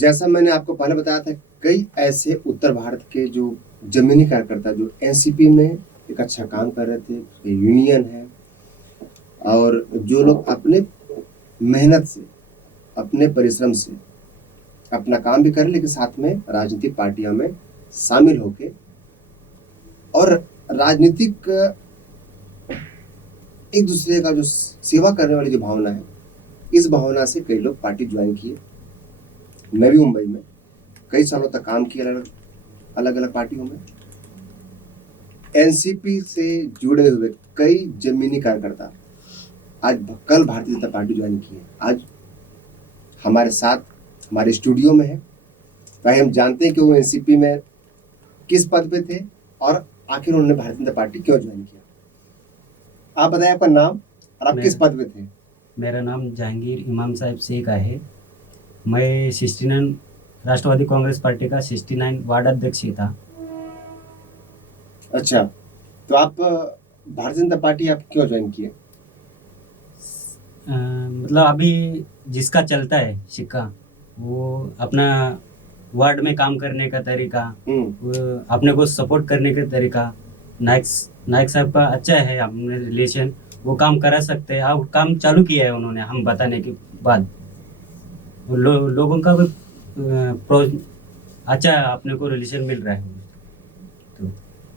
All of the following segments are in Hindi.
जैसा मैंने आपको पहले बताया था, कई ऐसे उत्तर भारत के जो जमीनी कार्यकर्ता जो एनसीपी में एक अच्छा काम कर रहे थे, ये यूनियन है, और जो लोग अपने मेहनत से, अपने परिश्रम से अपना काम भी कर रहे, लेकिन साथ में राजनीतिक पार्टियों में शामिल होके और राजनीतिक एक दूसरे का जो सेवा करने वाली जो भावना है, इस भावना से कई लोग पार्टी ज्वाइन किए। नवी मुंबई में कई सालों तक काम किया अलग अलग पार्टियों में। एनसीपी से जुड़े हुए कई जमीनी कार्यकर्ता आज कल भारतीय जनता पार्टी ज्वाइन किए, आज हमारे साथ हमारे स्टूडियो में है। भाई, हम जानते हैं कि वो एनसीपी में किस पद पे थे और आखिर उन्होंने भारतीय जनता पार्टी क्यों ज्वाइन किया। आप बताएं आपका नाम और आप किस पद पे थे। मेरा नाम जहांगीर इमाम साहिब शेख है। मैं 69 राष्ट्रवादी कांग्रेस पार्टी का 69 वार्ड अध्यक्ष ही था। अच्छा, तो आप भारतीय जनता पार्टी आप क्यों ज्वाइन किए। मतलब अभी जिसका चलता है सिक्का, वो अपना वार्ड में काम करने का तरीका, वो अपने को सपोर्ट करने का तरीका, नायक साहब का अच्छा है, अपने रिलेशन वो काम करा सकते हैं। और काम चालू किया है उन्होंने हम बताने के बाद। लोगों का भी अच्छा अपने को रिलेशन मिल रहा है।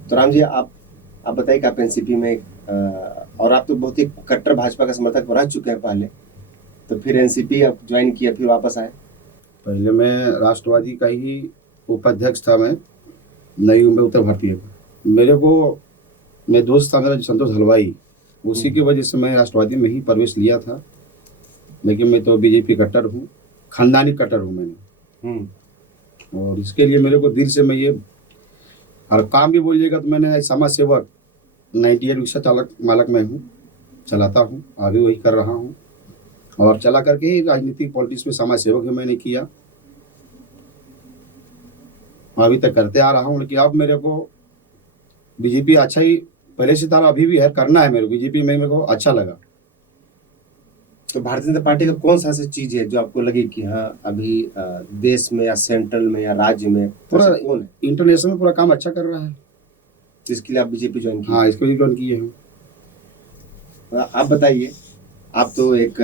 तो राम जी, आप बताइए कि आप एनसीपी में और आप तो बहुत ही कट्टर भाजपा का समर्थक रह चुके हैं पहले, तो फिर एनसीपी आप ज्वाइन किया, फिर वापस आए। पहले मैं राष्ट्रवादी का ही उपाध्यक्ष था, मैं नई मुंबई उत्तर भारतीय का। मेरे को मेरे दोस्त था मेरा संतोष हलवाई, उसी की वजह से मैं राष्ट्रवादी में ही प्रवेश लिया था। लेकिन मैं तो बीजेपी कट्टर हूँ, खानदानी कट्टर हूँ मैंने। और इसके लिए मेरे को दिल से मैं ये और काम भी बोलिएगा तो मैंने समाज सेवक 98 रिक्शा चालक मालक मैं हूँ, चलाता हूँ, आगे वही कर रहा हूँ। और चला करके ही राजनीतिक पॉलिटिक्स में समाज सेवक भी मैंने किया, अभी तक करते आ रहा हूँ। लेकिन अब मेरे को बीजेपी अच्छा ही पहले से था, अभी भी है, करना है मेरे को बीजेपी में, मेरे को अच्छा लगा। तो भारतीय जनता पार्टी का कौन सा ऐसी चीज है जो आपको लगे कि हाँ अभी देश में या सेंट्रल में या राज्य में पूरा कौन है, इंटरनेशनल में पूरा काम अच्छा कर रहा है, जिसके लिए आप बीजेपी ज्वाइन किए। हाँ, इसको भी ज्वाइन किए हैं। आप बताइए, आप तो एक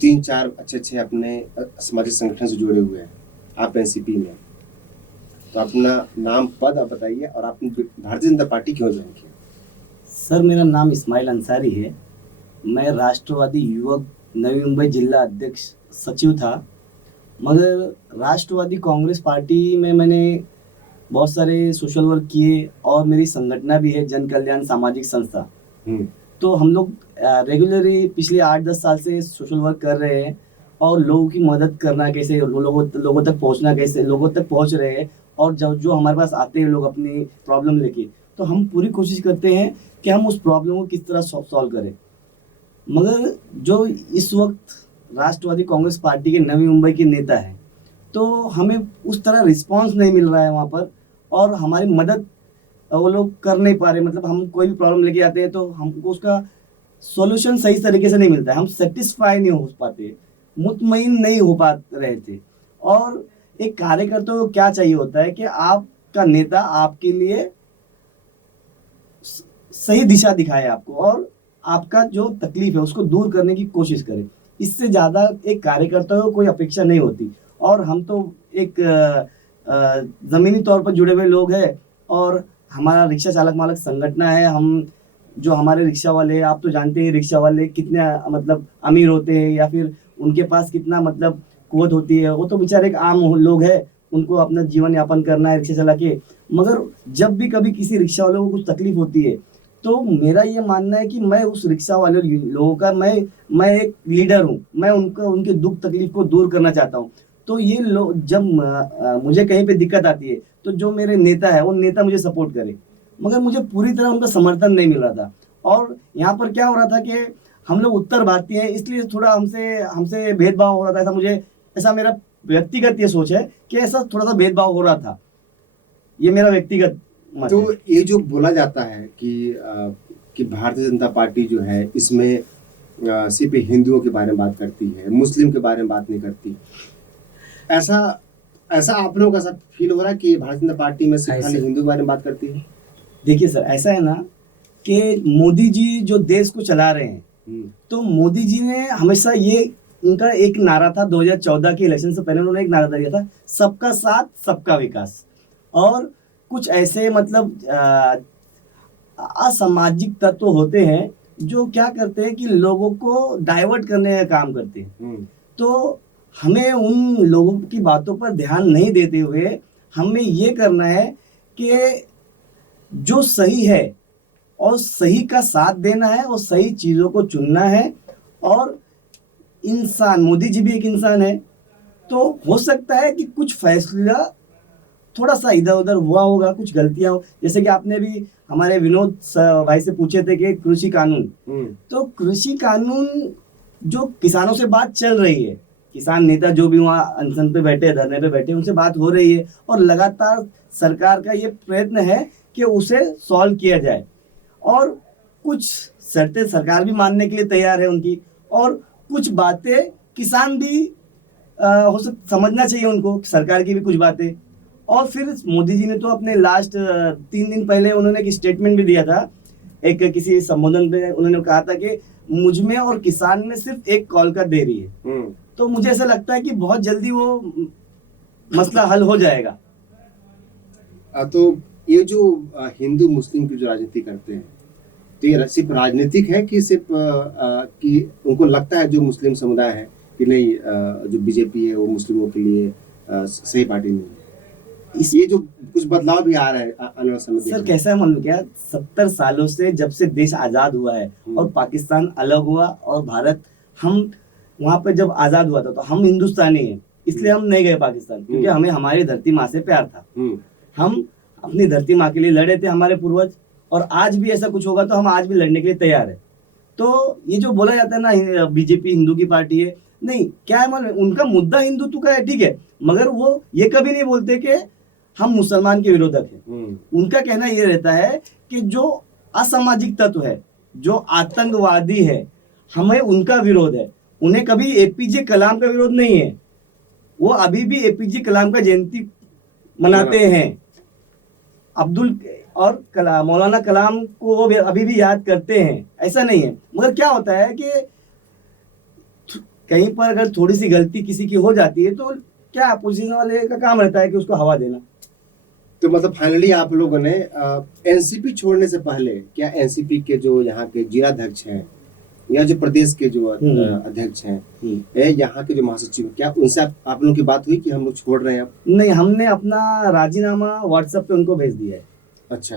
3-4 अच्छे अपने सामाजिक संगठन से जुड़े हुए हैं, आप एनसीपी में, तो अपना नाम पद आप बताइए और आपने भारतीय जनता पार्टी क्यों ज्वाइन किया। सर, मेरा नाम इस्माइल अंसारी है। मैं राष्ट्रवादी युवक नवी मुंबई जिला अध्यक्ष सचिव था। मगर राष्ट्रवादी कांग्रेस पार्टी में मैंने बहुत सारे सोशल वर्क किए और मेरी संगठना भी है जन कल्याण सामाजिक संस्था। तो हम लोग रेगुलरली पिछले 8-10 साल से सोशल वर्क कर रहे हैं और लोगों की मदद करना कैसे, लोगों तक पहुंचना कैसे, लोगों तक पहुंच रहे हैं। और जो हमारे पास आते हैं लोग अपनी प्रॉब्लम लेके, तो हम पूरी कोशिश करते हैं कि हम उस प्रॉब्लम को किस तरह सॉल्व करें। मगर जो इस वक्त राष्ट्रवादी कांग्रेस पार्टी के नवी मुंबई के नेता हैं, तो हमें उस तरह रिस्पांस नहीं मिल रहा है वहाँ पर, और हमारी मदद वो लोग कर नहीं पा रहे। मतलब हम कोई भी प्रॉब्लम लेके आते हैं तो हमको उसका सॉल्यूशन सही तरीके से नहीं मिलता है, हम सेटिस्फाई नहीं हो पाते, मुतमईन नहीं हो पा रहे थे। और एक कार्यकर्ता को क्या चाहिए होता है कि आपका नेता आपके लिए सही दिशा दिखाए आपको, और आपका जो तकलीफ है उसको दूर करने की कोशिश करे। इससे ज़्यादा एक कार्यकर्ता को कोई अपेक्षा नहीं होती। और हम तो एक ज़मीनी तौर पर जुड़े हुए लोग हैं, और हमारा रिक्शा चालक मालक संगठना है। हम जो हमारे रिक्शा वाले, आप तो जानते हैं रिक्शा वाले कितने मतलब अमीर होते हैं, या फिर उनके पास कितना मतलब कुवत होती है। वो तो बेचारे एक आम लोग हैं, उनको अपना जीवन यापन करना है रिक्शा चला के। मगर जब भी कभी किसी रिक्शा वालों को कुछ तकलीफ होती है, तो मेरा ये मानना है कि मैं उस रिक्शा वाले लोगों का मैं एक लीडर हूँ, मैं उनके दुख तकलीफ को दूर करना चाहता हूँ। तो ये लोग जब मुझे कहीं पे दिक्कत आती है, तो जो मेरे नेता है वो नेता मुझे सपोर्ट करे। मगर मुझे पूरी तरह उनका समर्थन नहीं मिल रहा था। और यहाँ पर क्या हो रहा था कि हम लोग उत्तर भारतीय हैं, इसलिए थोड़ा हमसे भेदभाव हो रहा था। ऐसा मेरा व्यक्तिगत ये सोच है कि ऐसा थोड़ा सा भेदभाव हो रहा था, ये मेरा व्यक्तिगत मत तो है। ये जो बोला जाता है कि भारतीय जनता पार्टी जो है इसमें सिर्फ हिंदुओं के बारे में बात करती है, मुस्लिम के बारे में बात नहीं करती, ऐसा ऐसा आप लोगों का ऐसा फील हो रहा है कि भारतीय जनता पार्टी में सिर्फ खाली ऐसे- हिंदू के बारे में बात करती है? देखिए सर, ऐसा है ना कि मोदी जी जो देश को चला रहे हैं, तो मोदी जी ने हमेशा ये उनका एक नारा था 2014 के इलेक्शन से पहले, उन्होंने एक नारा दिया था, सबका साथ सबका विकास। और कुछ ऐसे मतलब असामाजिक तत्व होते हैं जो क्या करते हैं कि लोगों को डाइवर्ट करने का काम करते हैं। तो हमें उन लोगों की बातों पर ध्यान नहीं देते हुए हमें ये करना है कि जो सही है और सही का साथ देना है और सही चीज़ों को चुनना है। और इंसान, मोदी जी भी एक इंसान है, तो हो सकता है कि कुछ फैसला थोड़ा सा इधर उधर हुआ होगा, कुछ गलतियां हो, जैसे कि आपने भी हमारे विनोद भाई से पूछे थे कि कृषि कानून, तो कृषि कानून जो किसानों से बात चल रही है, किसान नेता जो भी वहाँ अनशन पे बैठे, धरने पे बैठे, उनसे बात हो रही है और लगातार सरकार का ये प्रयत्न है कि उसे सॉल्व किया जाए। और कुछ शर्तें सरकार भी मानने के लिए तैयार है उनकी, और कुछ बातें किसान भी समझना चाहिए उनको, सरकार की भी कुछ बातें। और फिर मोदी जी ने तो अपने लास्ट 3 दिन पहले उन्होंने एक स्टेटमेंट भी दिया था, एक किसी संबोधन पे उन्होंने कहा था कि मुझ में और किसान में सिर्फ एक कॉल का देरी है। तो मुझे ऐसा लगता है कि बहुत जल्दी वो मसला हल हो जाएगा। तो ये जो हिंदू मुस्लिम की जो राजनीति करते हैं, तो ये सिर्फ राजनीतिक है कि सिर्फ कि उनको लगता है जो मुस्लिम समुदाय है कि नहीं, जो बीजेपी है वो मुस्लिमों के लिए सही पार्टी नहीं है? ये जो कुछ बदलाव भी आ रहा है आने वाले समय सर कैसा है मालूम क्या, 70 सालों से जब से देश आजाद हुआ है और पाकिस्तान अलग हुआ और भारत, हम वहां पे जब आजाद हुआ था तो हम हिंदुस्तानी हैं, इसलिए हम नहीं गए पाकिस्तान, क्योंकि हमें हमारी धरती माँ से प्यार था। हम अपनी धरती माँ के लिए लड़े थे, हमारे पूर्वज, और आज भी ऐसा कुछ होगा तो हम आज भी लड़ने के लिए तैयार है। तो ये जो बोला जाता है ना बीजेपी हिंदू की पार्टी है, नहीं, क्या है मालूम, उनका मुद्दा हिंदुत्व का है, ठीक है, मगर वो ये कभी नहीं बोलते कि हम मुसलमान के विरोधक हैं। उनका कहना ये रहता है कि जो असामाजिक तत्व है, जो आतंकवादी है, हमें उनका विरोध है। उन्हें कभी एपीजे कलाम का विरोध नहीं है, वो अभी भी एपीजे कलाम का जयंती मनाते हैं, अब्दुल और मौलाना कलाम को वो अभी भी याद करते हैं, ऐसा नहीं है। मगर क्या होता है कि कहीं पर अगर थोड़ी सी गलती किसी की हो जाती है तो क्या अपोजिशन वाले का काम रहता है कि उसको हवा देना। तो मतलब फाइनली आप लोगों ने एनसीपी छोड़ने से पहले क्या एनसीपी के जो यहाँ के जिलाध्यक्ष हैं या जो प्रदेश के जो अध्यक्ष हैं, यहाँ के जो महासचिव, क्या उनसे आप लोगों की बात हुई कि हम लोग छोड़ रहे हैं? आप नहीं, हमने अपना राजीनामा व्हाट्सएप पे उनको भेज दिया है। अच्छा,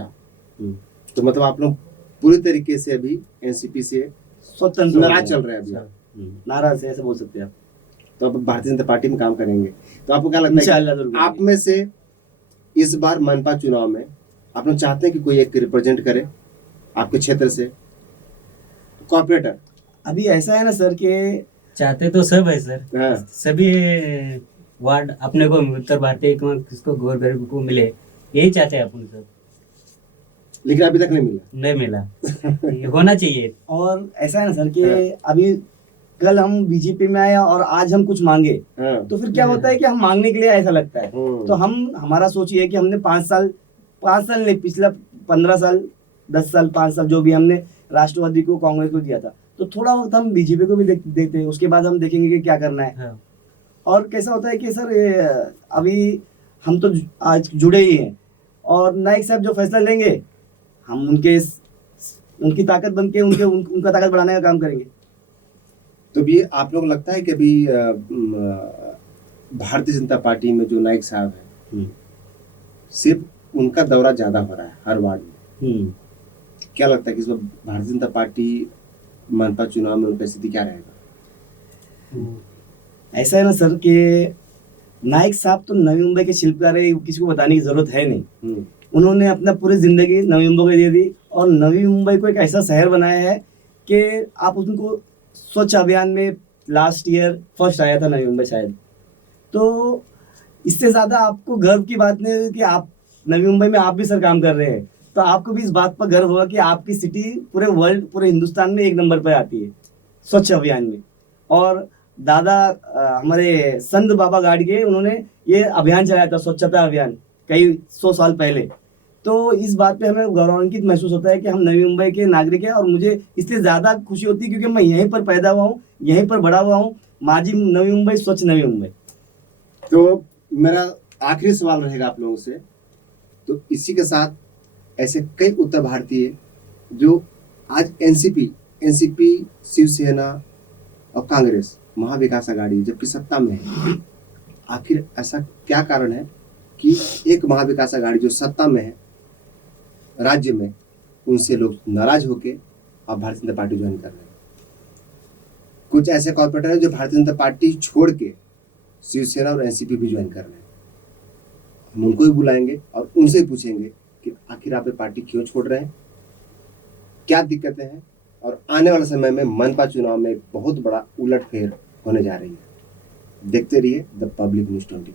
तो मतलब आप लोग पूरी तरीके से अभी एनसीपी से स्वतंत्र नाराज चल रहे हैं अभी? नाराज से ऐसे बोल सकते हैं आप। तो अब भारतीय जनता पार्टी में काम करेंगे, तो आपको क्या लगता है आप में से इस बार मनपा चुनाव में आप लोग चाहते हैं कि कोई एक रिप्रेजेंट करे आपके क्षेत्र से, कॉर्पोरेटर? अभी ऐसा है ना सर कि चाहते तो सब है सर, हाँ। सभी वार्ड अपने को उत्तर भारतीय को किसको गौर गरीब को मिले, यही चाहते हैं अपन सब, लेकिन अभी तक नहीं मिला। नहीं मिला। ये होना चाहिए। और ऐसा है ना सर कि अभी कल हम बीजेपी में आए और आज हम कुछ मांगे, तो फिर क्या होता है कि हम मांगने के लिए ऐसा लगता है, तो हमारा सोच ये है कि हमने 5 साल नहीं, पिछला 15 साल 10 साल 5 साल जो भी हमने राष्ट्रवादी को कांग्रेस को दिया था, तो थोड़ा वक्त हम बीजेपी को भी देते हैं, उसके बाद हम देखेंगे कि क्या करना है। और कैसा होता है कि सर अभी हम तो आज जुड़े ही हैं और नाइक साहब जो फैसला लेंगे हम उनकी ताकत बन के उनका ताकत बढ़ाने का काम करेंगे। तो भी आप लोग लगता है कि अभी भारतीय जनता पार्टी में जो नाइक साहब है, सिर्फ उनका दौरा ज्यादा हो रहा है हर वार्ड में, क्या लगता है कि इसमें भारतीय जनता पार्टी मनपा चुनाव में उनका स्थिति क्या रहेगा? ऐसा है ना सर कि नाइक साहब तो नवी मुंबई के शिल्पकार है, किसी को बताने की जरूरत है नहीं। उन्होंने अपना पूरी जिंदगी नवी मुंबई को दे दी और नवी मुंबई को एक ऐसा शहर बनाया है कि आप उनको स्वच्छ अभियान में लास्ट ईयर फर्स्ट आया था नवी मुंबई शायद, तो इससे ज्यादा आपको गर्व की बात नहीं है कि आप नवी मुंबई में आप भी सर काम कर रहे हैं, तो आपको भी इस बात पर गर्व होगा कि आपकी सिटी पूरे वर्ल्ड, पूरे हिंदुस्तान में 1 नंबर पर आती है स्वच्छ अभियान में। और दादा हमारे संत बाबा गाड़गे उन्होंने ये अभियान चलाया था, स्वच्छता अभियान, कई 100 साल पहले। तो इस बात पे हमें गौरवान्वित महसूस होता है कि हम नवी मुंबई के नागरिक हैं, और मुझे इसलिए ज़्यादा खुशी होती है क्योंकि मैं यहीं पर पैदा हुआ हूँ, यहीं पर बड़ा हुआ हूँ। माजी नवी मुंबई, स्वच्छ नवी मुंबई। तो मेरा आखिरी सवाल रहेगा आप लोगों से, तो इसी के साथ ऐसे कई उत्तर भारतीय जो आज एनसीपी, शिवसेना और कांग्रेस महाविकास आघाड़ी जबकि सत्ता में है, आखिर ऐसा क्या कारण है कि एक महाविकास आघाड़ी जो सत्ता में है राज्य में, उनसे लोग नाराज होके अब भारतीय जनता पार्टी ज्वाइन कर रहे हैं। कुछ ऐसे कॉर्पोरेटर हैं जो भारतीय जनता पार्टी छोड़ के शिवसेना और एनसीपी भी ज्वाइन कर रहे हैं। हम उनको भी बुलाएंगे और उनसे ही पूछेंगे कि आखिर आप ये पार्टी क्यों छोड़ रहे हैं, क्या दिक्कतें हैं, और आने वाले समय में मनपा चुनाव में एक बहुत बड़ा उलटफेर होने जा रही है। देखते रहिए द पब्लिक न्यूज़ 24।